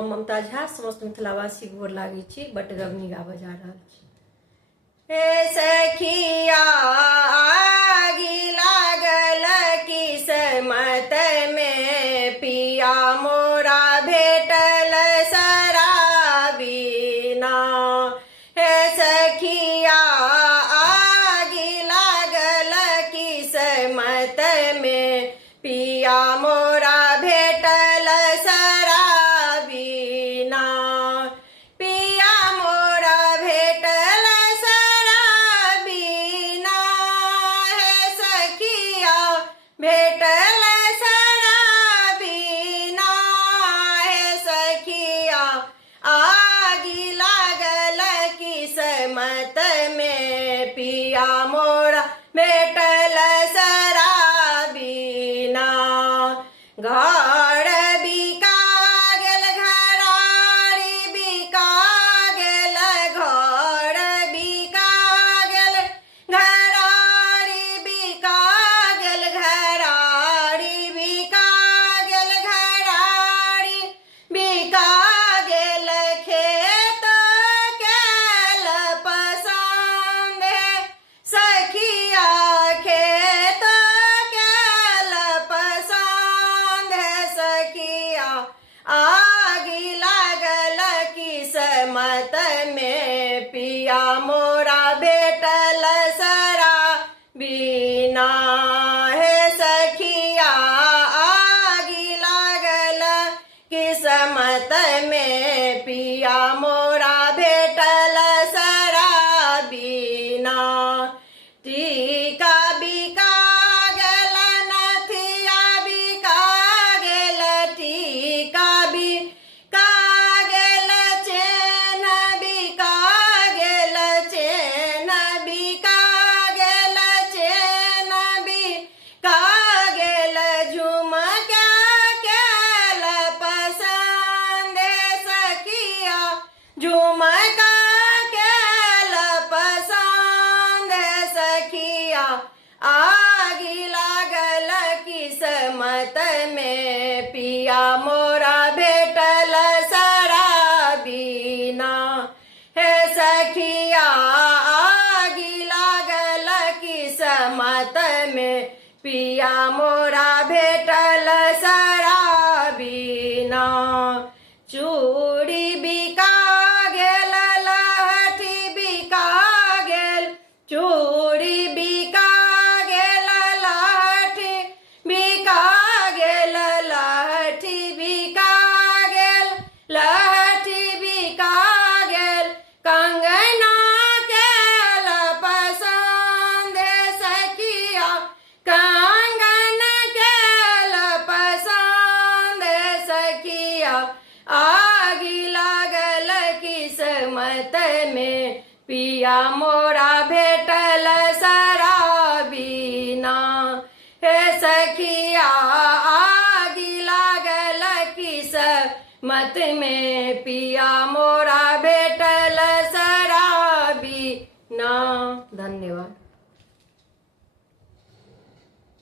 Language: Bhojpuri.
हम ममता झा समस्त मिथिलावासी गोर लागे छी। बटगबनी गाबऽ जा रहल छी। हे सखिया आगि लागल किस्मत में, पिया मोरा भेटल शराबीना। हे सखिया आगि लागल किस्मत में, पिया मोरा भेटल शराबीना। पिया मोरा भेटल शराबीना। हे सखिया भेटल शराबीना। हे सखिया आगि लागल किस्मत में, पिया मोरा भेटल शराबीना। घर बिका गेल, घराड़ी बिका गेल, घर बिका गेल, घराड़ी बिका गेल, घराड़ी बिका गेल, घराड़ी बिका गेल। खेत केल पसंद सखिया, खेत केल पसंद सखिया। आगि लागल किस्मत में, पिया मोरा भेटल शराबीना। हे सखिया आगि लागल किस्मत में, पिया मोरा भेटल शराबीना। टीका बिका गेल, नथिया बिका गेल, टीका बिका गेल, चेन बिका गेल, चेन बिका गेल, चेन बिका गेल। झुमका केल पसंद सखिया, झुमका केल पसंद सखिया। आगि लागल किस्मत में, पिया मोरा भेटल शराबीना। हे सखिया आगि लागल किस्मत में, पिया मोरा भेटल शराबीना। चूड़ी बिका गेल, लहठी बिका गेल, चूड़ी बिका गेल, लहठी बिका गेल, लहठी बिका गेल, लहठी बिका गेल। कंगना केल पसंद सखिया, कंगन केल पसंद सखिया। आगि लागल किस्मत में, पिया मोरा भेटल शराबीना। हे सखिया आगि लागल किस्मत में, पिया मोरा भेटल शराबीना।